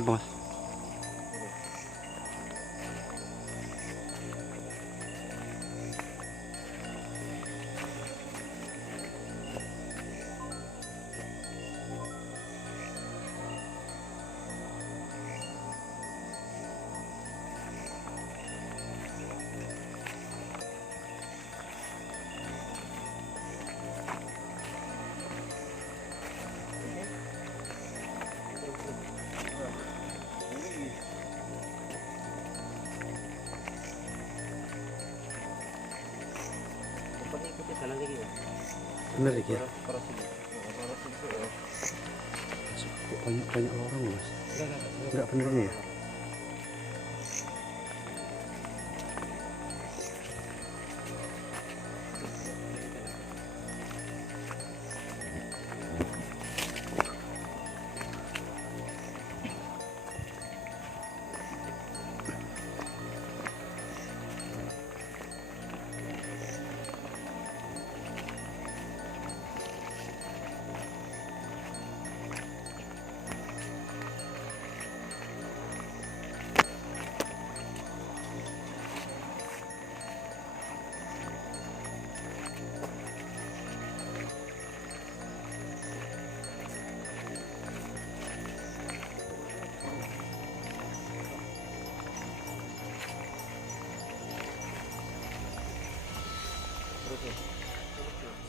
Apa mas? Ikuti jalan ini ya. Bener ya? Terus ini. Banyak orang mas. Enggak. Enggak bener ya?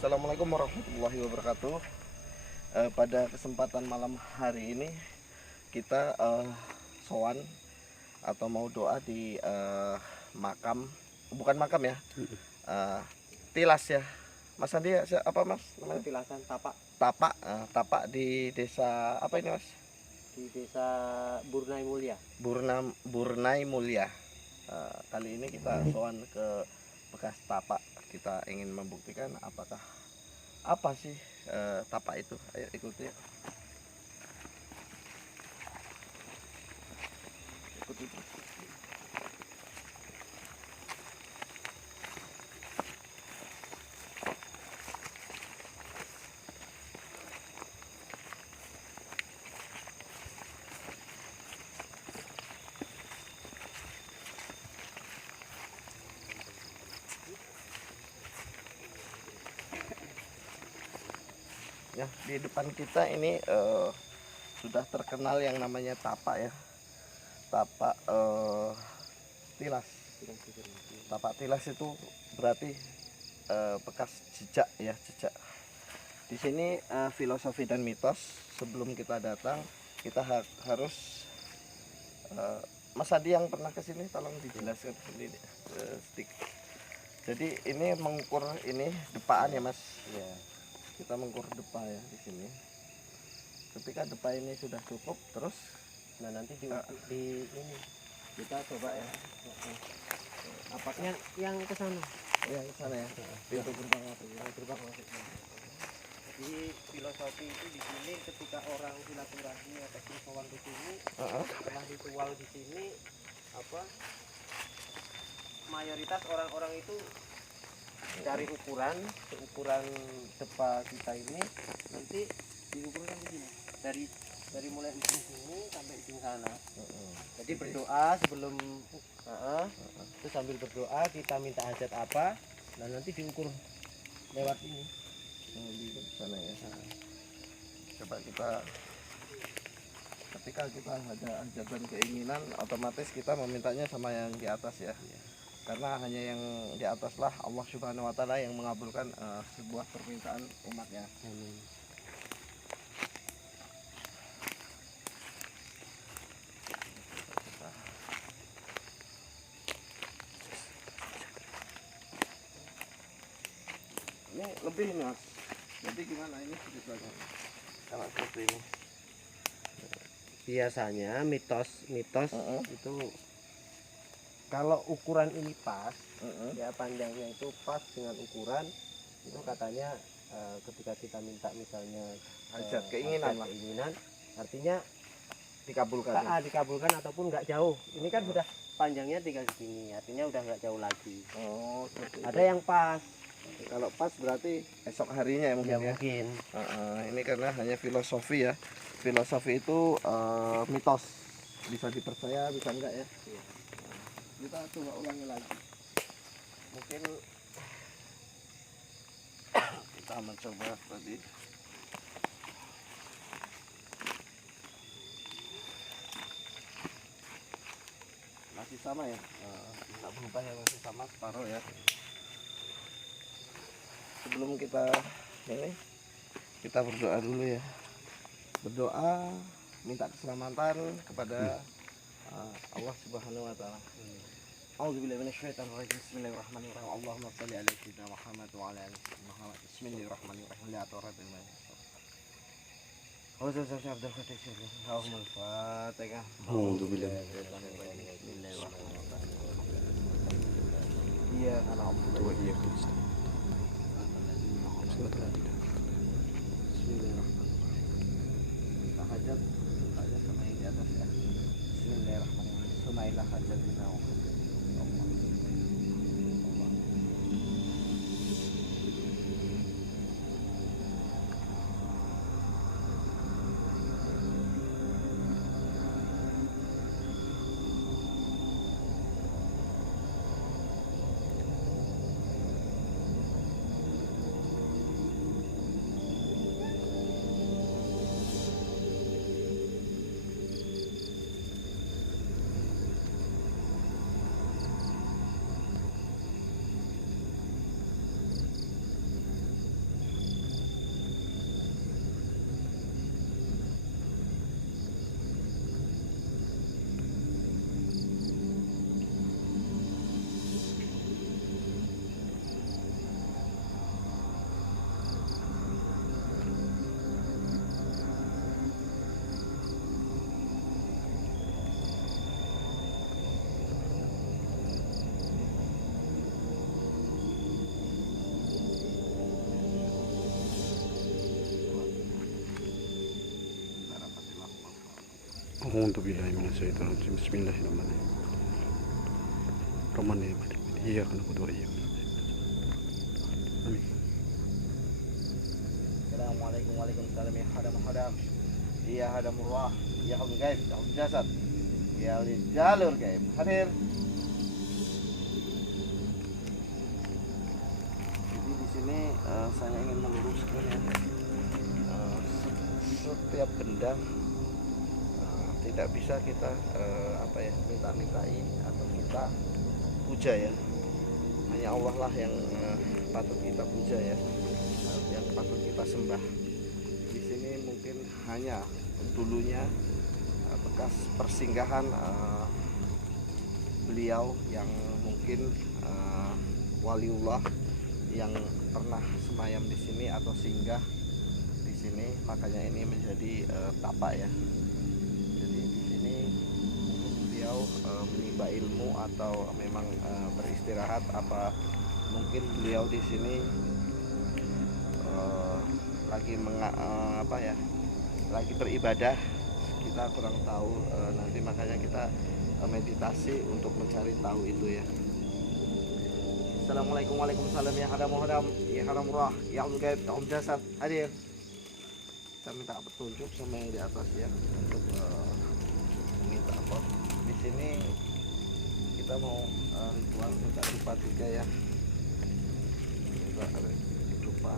Assalamualaikum warahmatullahi wabarakatuh. Pada kesempatan malam hari ini kita sowan atau mau doa di makam, bukan makam ya, tilas ya, Mas Andi ya, apa Mas namanya? Tilasan tapak Tapak di desa apa ini Mas? di desa Burnai Mulia. Burnai Mulia. Kali ini kita sowan ke bekas tapak. Kita ingin membuktikan apa sih tapak itu. Ayo ikuti. Ikuti. Ya, di depan kita ini sudah terkenal yang namanya tapak ya. Tapak tilas. Tapak tilas itu berarti bekas jejak ya, jejak. Di sini filosofi dan mitos. Sebelum kita datang, kita harus Mas Adi yang pernah ke sini tolong dijelaskan sedikit. Jadi ini mengukur ini depaan ya Mas. Ya. Kita mengukur depa ya di sini. Ketika depa ini sudah cukup, terus Nah, nanti di ini kita coba ya. Apakah yang ke sana? ya ke sana ya. Pintu gerbang masuk. Gerbang masuk. Jadi filosofi itu di sini ketika orang silaturahmi atau sowan ke sini, setelah ritual di sini mayoritas orang-orang itu cari ukuran depa kita ini nanti diukurkan di sini dari mulai ujung sini sampai ujung sana. Jadi berdoa sebelum itu sambil berdoa kita minta hajat apa, dan nanti diukur lewat ini di sana ya. Coba ketika kita ada hajatan keinginan, otomatis kita memintanya sama yang di atas ya. Karena hanya yang di atas lah Allah Subhanahu wa taala yang mengabulkan sebuah permintaan umatnya. Amin. Ini lebih nih Mas. Jadi gimana ini ceritanya? Kalau seperti ini. Biasanya mitos itu kalau ukuran ini pas, ya panjangnya itu pas dengan ukuran itu katanya ketika kita minta misalnya Hajat keinginan lah. keinginan, artinya Dikabulkan. dikabulkan ataupun nggak jauh. Ini kan sudah panjangnya tinggal segini, artinya udah nggak jauh lagi. Oh, seperti itu. Ada yang pas. Kalau pas berarti esok harinya ya mungkin Ya ya. mungkin. Ini karena hanya filosofi ya. Filosofi itu mitos. bisa dipercaya bisa enggak ya. Kita coba ulangi lagi. Mungkin kita mencoba tadi. Masih sama ya, nggak berubah ya, masih sama separuh ya. Sebelum kita ini, kita berdoa dulu ya. Berdoa minta keselamatan kepada Allah Subhanahu wa taala. A'udzubillahi minasyaitonir rajim. Bismillahirrahmanirrahim. Allahumma shalli ala sayyidina Muhammad wa ala ali Muhammad. Bismillahirrahmanirrahim. La tawratul ma'i. Allahumma al-Fatihah. Alhamdulillah. Iya, karena Allah. Wa iyyakum nasta'in. Bismillahirrahmanirrahim. Hajat sama yang di atas ya. Bismillahirrahmanirrahim. Sunailah hajat kita. A'udzu billahi minasyaitonir rajim. Bismillahirrahmanirrahim. Rahmanir Rahim. Iyyaka na'budu wa iyyaka nasta'in. Amin. Assalamualaikum warahmatullahi wabarakatuh. Iya hadam ruah, ya hadam gaib, ya hadam jasad, ya jalur gaib. Hadir. Jadi di sini saya ingin meluruskan ya, setiap benda tidak bisa kita minta-mintai atau kita puja ya. Hanya Allah lah yang patut kita puja ya, yang patut kita sembah. Di sini mungkin hanya dulunya bekas persinggahan beliau yang mungkin waliullah yang pernah semayam di sini atau singgah di sini, makanya ini menjadi tapak ya. Jadi di sini mungkin beliau menimba ilmu atau memang beristirahat, apa mungkin beliau di sini lagi beribadah, kita kurang tahu. Nanti makanya kita meditasi untuk mencari tahu itu ya. Assalamualaikum warahmatullahi wabarakatuh. Ya haram rah, ya haram gaib, ya haram jasad. Hadir. Kita minta petunjuk sama yang di atas ya untuk meminta apa. Di sini kita mau ritual minta rupa 3 ya. Minta rupa.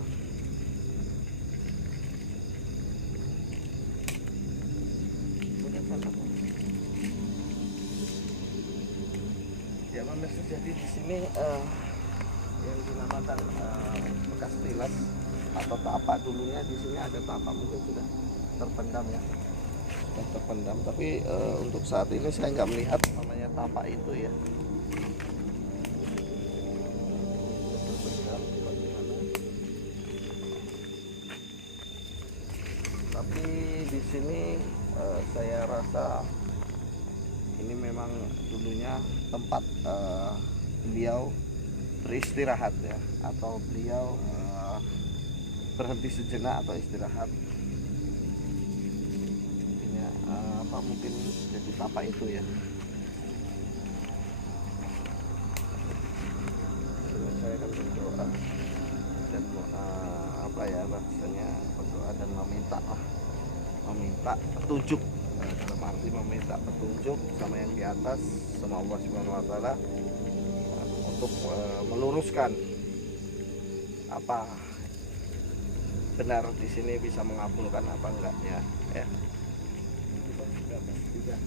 Ya pemirsa, jadi di sini yang dinamakan bekas tilas atau tapak, dulunya di sini ada tapak, mungkin sudah terpendam ya, sudah terpendam. Tapi untuk saat ini saya nggak melihat namanya tapak itu ya. Terpendam bagaimana? Tapi di sini saya rasa ini memang dulunya tempat beliau beristirahat ya, atau beliau berhenti sejenak atau istirahat. Ini mungkin jadi tapak itu ya. Saya akan berdoa dan bahasanya berdoa dan meminta petunjuk dalam arti meminta petunjuk sama yang di atas, sama Allah Subhanahu Wa Taala, untuk meluruskan apa benar di sini bisa mengabulkan apa enggaknya ya. Tiga.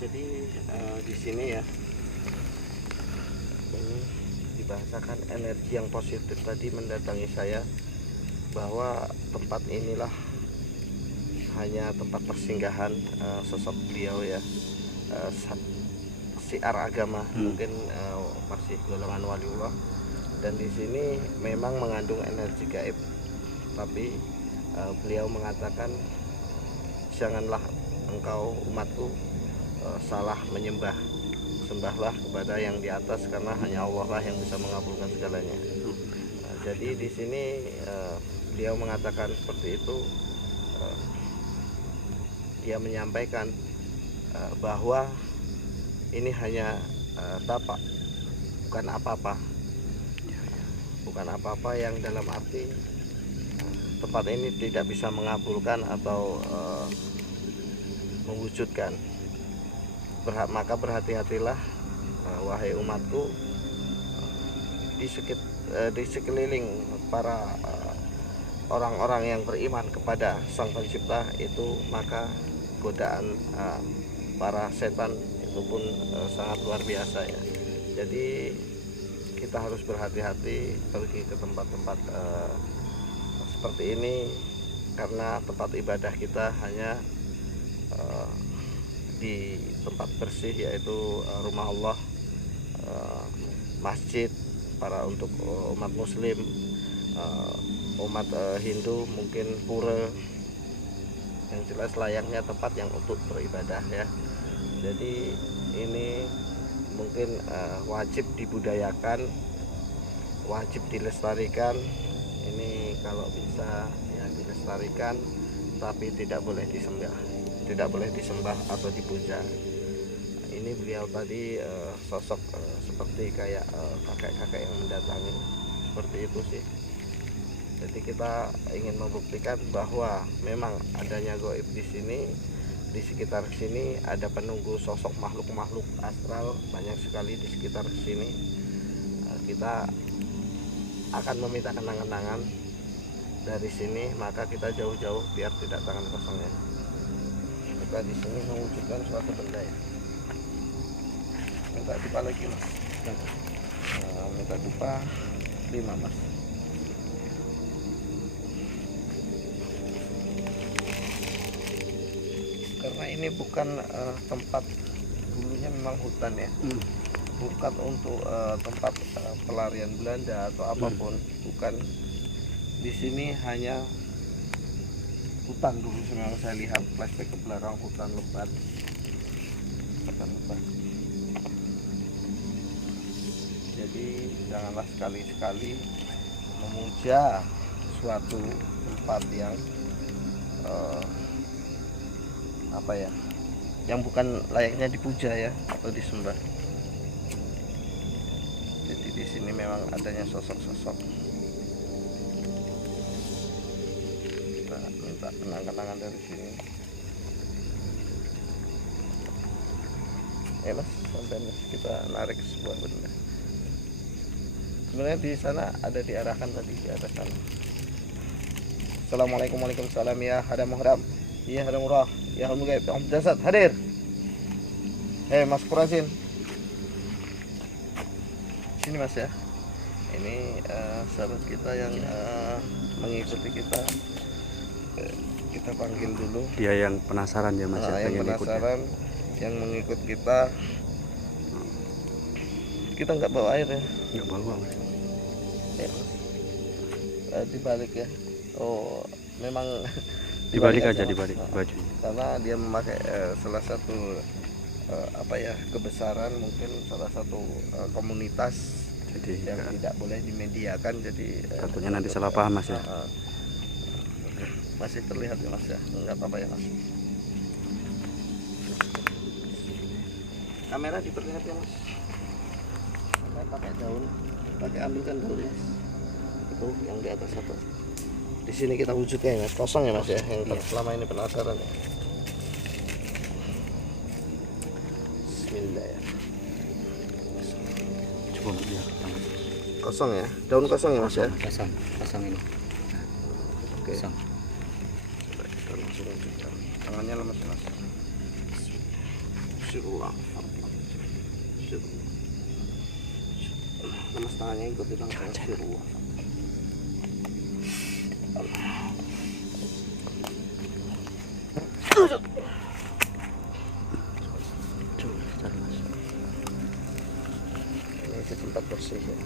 Jadi di sini ya, ini dibahasakan energi yang positif tadi mendatangi saya, bahwa tempat inilah hanya tempat persinggahan sosok beliau ya, siar agama, mungkin masih golongan waliullah, dan di sini memang mengandung energi gaib, tapi beliau mengatakan janganlah engkau umatku salah menyembah, sembahlah kepada yang di atas, karena hanya Allah lah yang bisa mengabulkan segalanya. Jadi di sini beliau mengatakan seperti itu. Dia menyampaikan bahwa ini hanya tapak, bukan apa-apa, bukan apa-apa, yang dalam arti tempat ini tidak bisa mengabulkan atau mewujudkan. Maka berhati-hatilah wahai umatku, di sekeliling para orang-orang yang beriman kepada Sang Pencipta itu, maka godaan para setan itu pun sangat luar biasa ya. Jadi kita harus berhati-hati pergi ke tempat-tempat seperti ini, karena tempat ibadah kita hanya di tempat bersih, yaitu rumah Allah, masjid para untuk umat muslim, umat Hindu mungkin pura, yang jelas layaknya tempat yang untuk beribadah ya. Jadi ini mungkin wajib dibudayakan, wajib dilestarikan. Ini kalau bisa ya dilestarikan, tapi tidak boleh disembah, tidak boleh disembah atau dipuja. Ini beliau tadi sosok seperti kayak kakek-kakek yang mendatangi, seperti itu sih. Jadi kita ingin membuktikan bahwa memang adanya gaib di sini, di sekitar sini ada penunggu sosok makhluk-makhluk astral banyak sekali di sekitar sini. Kita akan meminta kenang-kenangan dari sini, maka kita jauh-jauh biar tidak tangan kosong ya. Kita di sini mewujudkan suatu benda ya. Minta dupa lagi mas. Minta dupa 5 mas. Karena ini bukan tempat, dulunya memang hutan ya, bukan untuk tempat pelarian Belanda atau apapun, bukan. Di sini hanya hutan dulu, memang saya lihat flashback ke belakang, hutan lebat, Jadi janganlah sekali-sekali memuja suatu tempat yang yang bukan layaknya dipuja ya atau disembah. Jadi di sini memang adanya sosok-sosok. Kita minta kenang-kenangan dari sini. Ya mas, sampai mas kita narik sebuah benda. Sebenarnya di sana ada diarahkan tadi di atas sana. Assalamualaikum, waalaikumsalam ya hadam muhram. Ya hadam murah. Ya hadam gaib. Ya jasad hadir. Mas Purasin. Sini mas ya. Ini sahabat kita yang mengikuti kita. Kita panggil dulu. Dia yang penasaran ya mas, yang penasaran, yang mengikut kita. Kita nggak bawa air ya? Nggak bawa mas. Ya, mas. Dibalik ya. Oh, memang Dibalik aja, dibalik baju. Karena dia memakai salah satu kebesaran, mungkin salah satu komunitas Jadi yang tidak boleh dimediakan, jadi takutnya nanti salah paham mas ya. Masih terlihat ya mas ya, nggak apa-apa ya mas. Kamera diperlihat ya mas. Pakai daun, ambilkan daun mas. Itu yang di atas atas. Di sini kita wujudnya ya mas, kosong ya mas ya, yang selama ini penasaran ya. Bismillah ya. Coba lihat. Kosong ya, daun kosong ya mas ya. Kosong ini. Oke. Kosong. Coba kita langsung wujudkan. Tangannya lemas mas. Bismillah. Lemas tangannya ikuti langsung. Bismillah. Ini tempat bersih ya.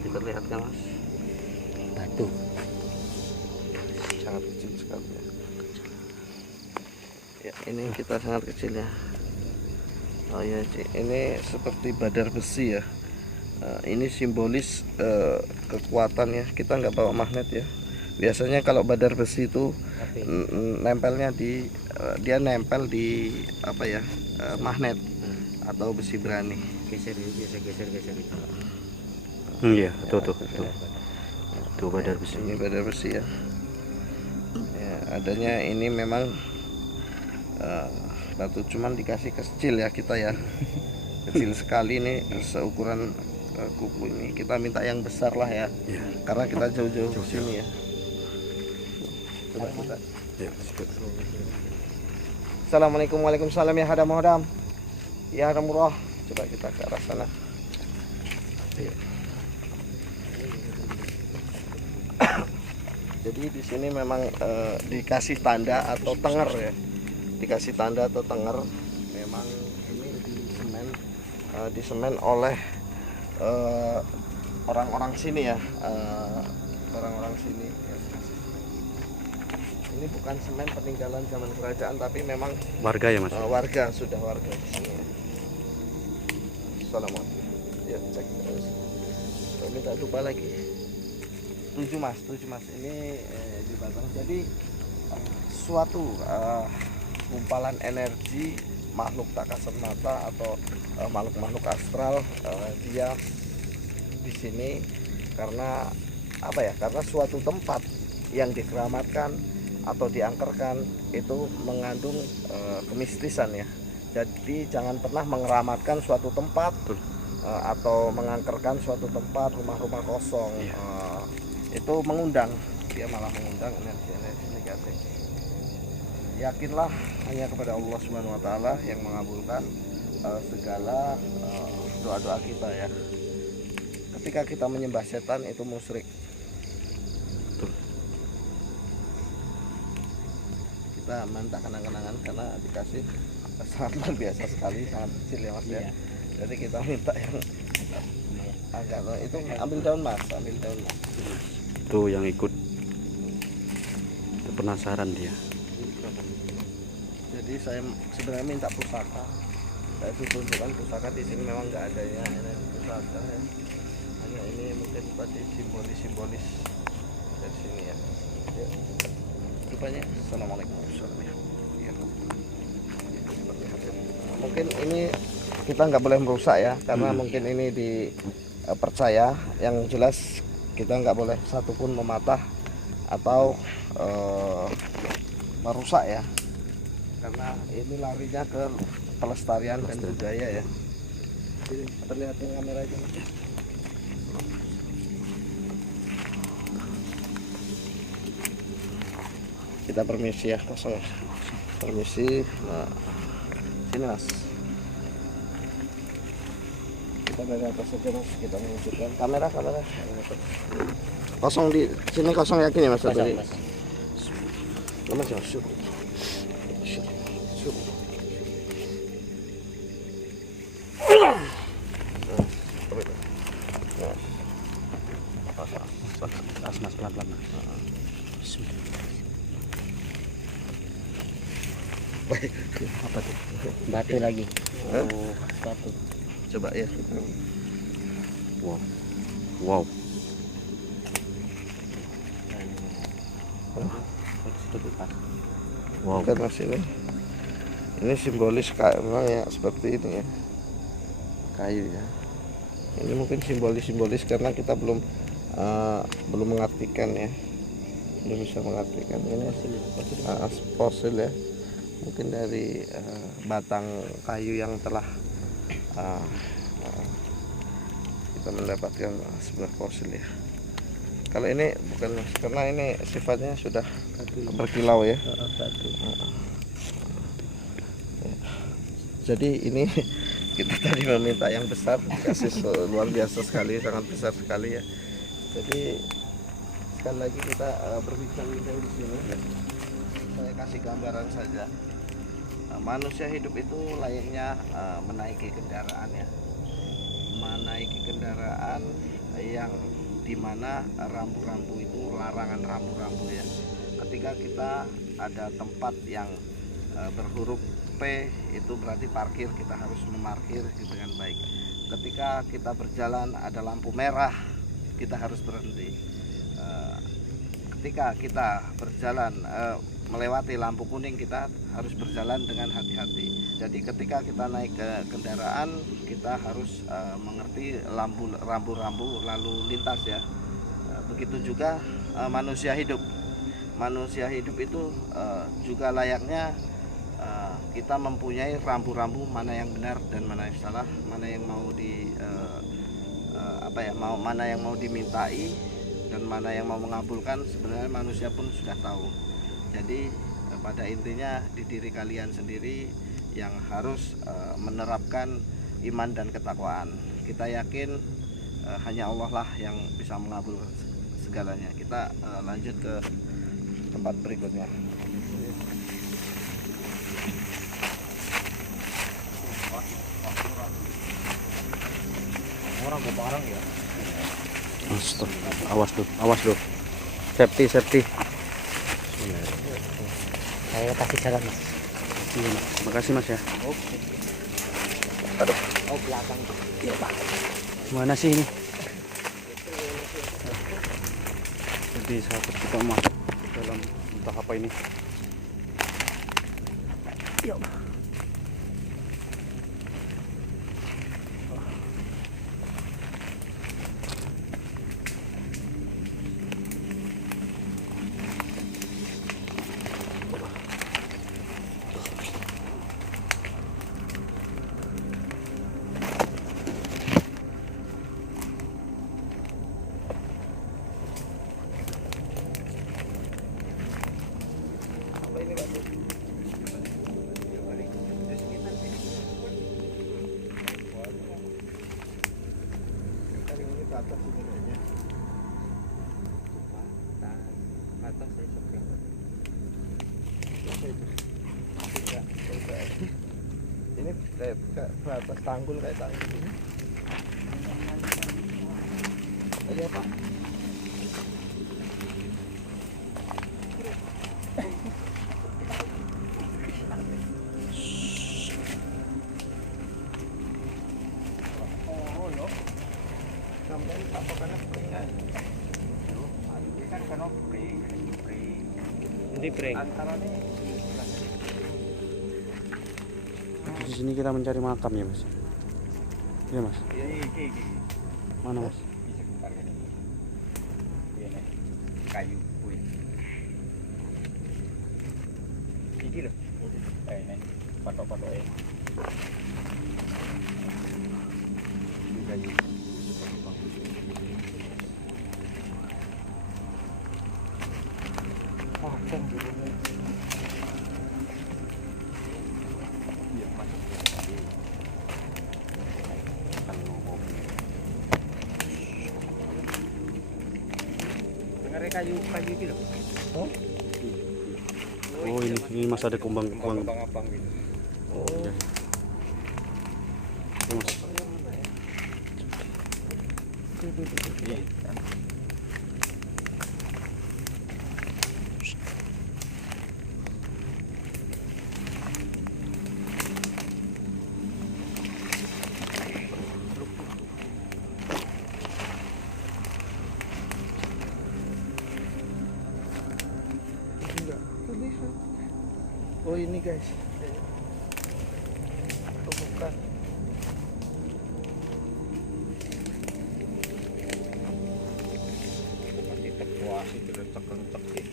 Diperlihatkan mas, Batu. sangat kecil sekali ya. Ya ini kita sangat kecil ya. Oh ya, ini seperti badar besi ya. Ini simbolis kekuatan ya. Kita nggak bawa magnet ya. Biasanya kalau badar besi itu nempelnya dia nempel di magnet atau besi berani. Geser geser. Iya, tuh. Tuh badar besi. Ini badar besi ya. Ya, adanya ini memang batu, cuman dikasih kecil ya kita ya. Kecil sekali ini, seukuran kuku ini. Kita minta yang besar lah ya. Iya. Karena kita jauh-jauh ke sini ya. Coba kita. Ya, Assalamualaikum, waalaikumsalam ya hadam muhadam. Ya hadam murah. Coba kita ke arah sana. Iya. Jadi di sini memang dikasih tanda atau tenger ya. Dikasih tanda atau tenger. Memang ini disemen oleh orang-orang sini ya. Orang-orang sini ya. Ini bukan semen peninggalan zaman kerajaan, tapi memang warga ya mas. Warga di sini. Assalamualaikum. Ya, cek terus. Minta lupa lagi. 7 mas. Ini di Batang. Jadi suatu gumpalan energi makhluk tak kasat mata atau makhluk-makhluk astral, dia di sini karena karena suatu tempat yang dikeramatkan atau diangkerkan itu mengandung kemistisan ya. Jadi jangan pernah mengeramatkan suatu tempat atau mengangkerkan suatu tempat, rumah-rumah kosong. Itu mengundang, dia malah mengundang energi-energi negatif. Yakinlah hanya kepada Allah Subhanahu wa taala yang mengabulkan segala doa-doa kita ya. Ketika kita menyembah setan itu musyrik. Kita minta kenang-kenangan karena dikasih sangat luar biasa sekali, sangat kecil ya mas ya. Jadi kita minta yang agak itu, ambil daun mas. Tuh yang ikut, penasaran dia. Jadi saya sebenarnya minta pusaka. Saya tunjukkan pusaka di sini memang nggak ada ya, ini pusaka ya. Hanya ini mungkin seperti simbolis dari sini ya. Rupanya. Assalamualaikum warahmatullahi wabarakatuh. Mungkin ini kita nggak boleh merusak ya, karena mungkin ini dipercaya. Yang jelas kita nggak boleh satupun mematah atau merusak ya, karena ini larinya ke pelestarian dan budaya ya. Jadi perlihatin kamera aja. Kita permisi ya, kosong ya. Permisi. Nah, sini mas. Kita dari atas saja mas, kita menunjukkan kamera. Kosong di sini, kosong yakin ya mas? Kosong, tadi? Mas. Mas ya, syukur. Mas pelan-pelan. Baik. Apa tuh? Batu lagi. Hah? Oh, batu. Coba ya. Wow. Wow. Kan mas ini simbolis kayak memang ya seperti ini ya, kayu ya. Ini mungkin simbolis karena kita belum mengartikan ya, belum bisa mengartikan. Ini fosil ya, mungkin dari batang kayu yang telah kita mendapatkan sebuah fosil ya. Kalau ini bukan mas, karena ini sifatnya sudah berkilau ya. Jadi ini kita tadi meminta yang besar, kasih luar biasa sekali, sangat besar sekali ya. Jadi sekali lagi kita berbincang-bincang di sini. Saya kasih gambaran saja. Manusia hidup itu layaknya menaiki kendaraan ya, menaiki kendaraan yang dimana rambu-rambu itu larangan rambu-rambu ya. Ketika kita ada tempat yang berhuruf P, itu berarti parkir, kita harus memarkir dengan baik. Ketika kita berjalan ada lampu merah, kita harus berhenti. Ketika kita berjalan melewati lampu kuning, kita harus berjalan dengan hati-hati. Jadi ketika kita naik ke kendaraan, kita harus mengerti rambu-rambu lalu lintas ya. Begitu juga manusia hidup. Manusia hidup itu juga layaknya kita mempunyai rambu-rambu mana yang benar dan mana yang salah, mana yang mau mana yang mau dimintai dan mana yang mau mengabulkan. Sebenarnya manusia pun sudah tahu. Jadi pada intinya di diri kalian sendiri yang harus menerapkan iman dan ketakwaan. Kita yakin hanya Allah lah yang bisa mengabulkan segalanya. Kita lanjut ke tempat berikutnya. Orang ya. Awas tuh. Safety. Saya kasih salam mas. Makasih mas ya. Oke. Aduh. Oh belakang. Iya pak. Mana sih ini? Jadi sahabat kita masuk ke dalam entah apa ini. Yuk. Ini kayak ke atas tanggul, kayak tanggul ini. Ayo pak. Sampai papakannya keringan. Nanti break. Antara nih Di sini kita mencari makam ya mas. Iya mas. Mana mas? Kayu kuwi. Iki lho. Nek patok-patoke. Kayu. Kayu iki lho. Oh ini mas ada kumbang-kumbang. Abang-abang gitu. Oh, Ya. Itu, mas. Iya. enggak terlihat. Oh ini guys. Oh bukan. Masih terkuasi terus cekeng-cekeng.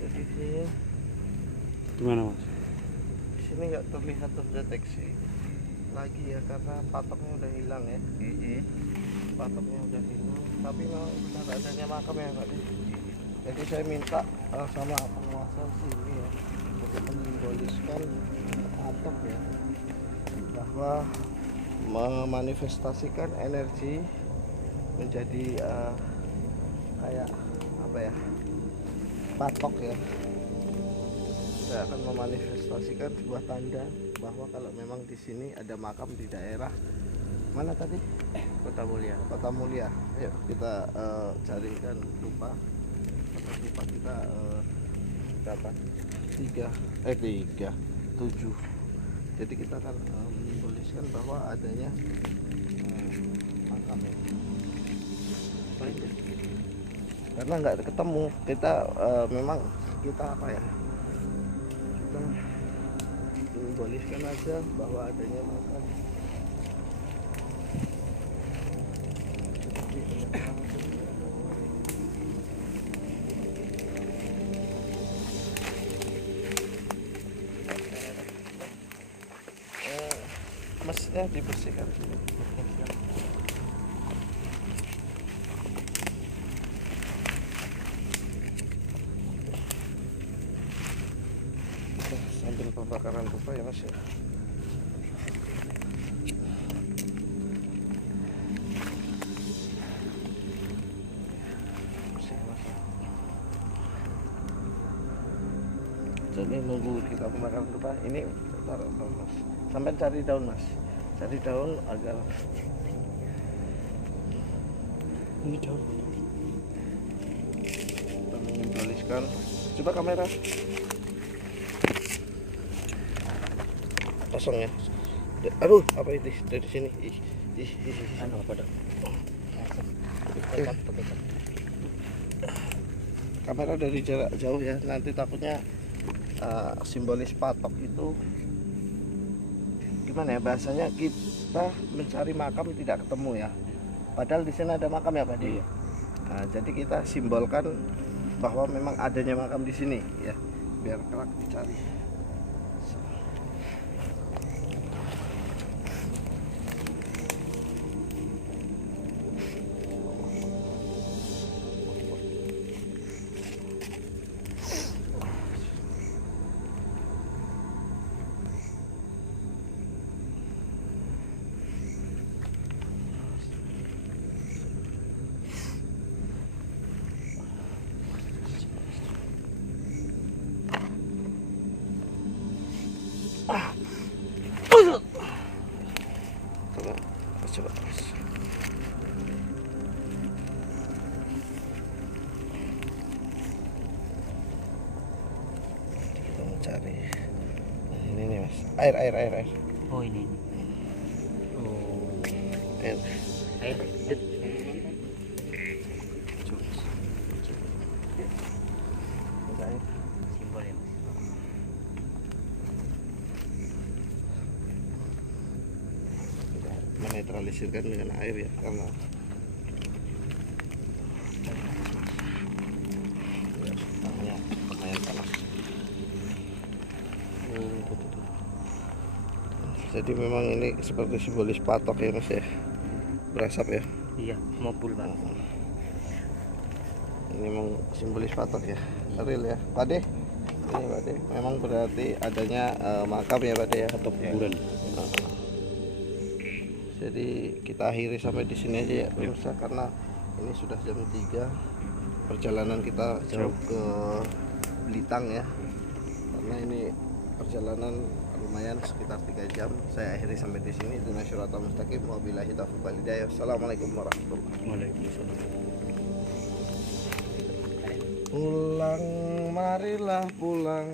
Jadi sini, Gimana mas? di sini nggak terlihat terdeteksi lagi ya karena patoknya udah hilang ya. Patoknya udah hilang. Tapi memang benar adanya makam ya Pak. Jadi saya minta sama penguasa sini ya untuk mensimboliskan patok ya, bahwa memanifestasikan energi menjadi kayak apa ya, patok ya. Saya akan memanifestasikan sebuah tanda bahwa kalau memang di sini ada makam di daerah mana tadi? Kota Mulia. Kota Mulia. Ayo kita carikan lupa. Kota lupa kita Berapa? 7. Jadi kita akan menuliskan bahwa adanya makam ya. Karena nggak ketemu, kita memang kita apa ya? Kita simboliskan aja bahwa adanya makam. Masnya dibersihkan dulu. Sambil pembakaran dupa ya mas ya. Bersih, Mas, ya. Jadi nunggu kita pembakaran dupa ini taruh mas. Sampai cari daun mas, cari daun agar Ini daun. kita menyimboliskan. Coba kamera kosong ya. Aduh apa itu dari sini? Anu apa dok? Kamera dari jarak jauh ya, nanti takutnya simbolis patok itu gimana ya bahasanya, kita mencari makam tidak ketemu ya, padahal di sini ada makam ya Pak Di. Nah, jadi kita simbolkan bahwa memang adanya makam di sini ya, biar kelak dicari. Coba terus. Kita mau cari ini nih mas, air. Oh ini. Oh. Air. Air. Coba. disirkan dengan air ya, karena ya, tanahnya lumayan panas. Tuh. Jadi memang ini seperti simbolis patok ya Mas ya, berasap ya. Iya, mobil Pak. Ini memang simbolis patok ya, real ya Pade. Ini Pade, memang berarti adanya makam ya Pade ya, Atau kuburan. Jadi kita akhiri sampai di sini aja ya pemirsa, karena ini sudah jam 3. Perjalanan kita jauh ke Belitang ya, karena ini perjalanan lumayan sekitar 3 jam. Saya akhiri sampai di sini. Dengan syaratul mustaqim, wabillahi taufiq wal hidayah. Assalamualaikum warahmatullahi wabarakatuh. Waalaikumsalam. Pulang, marilah pulang.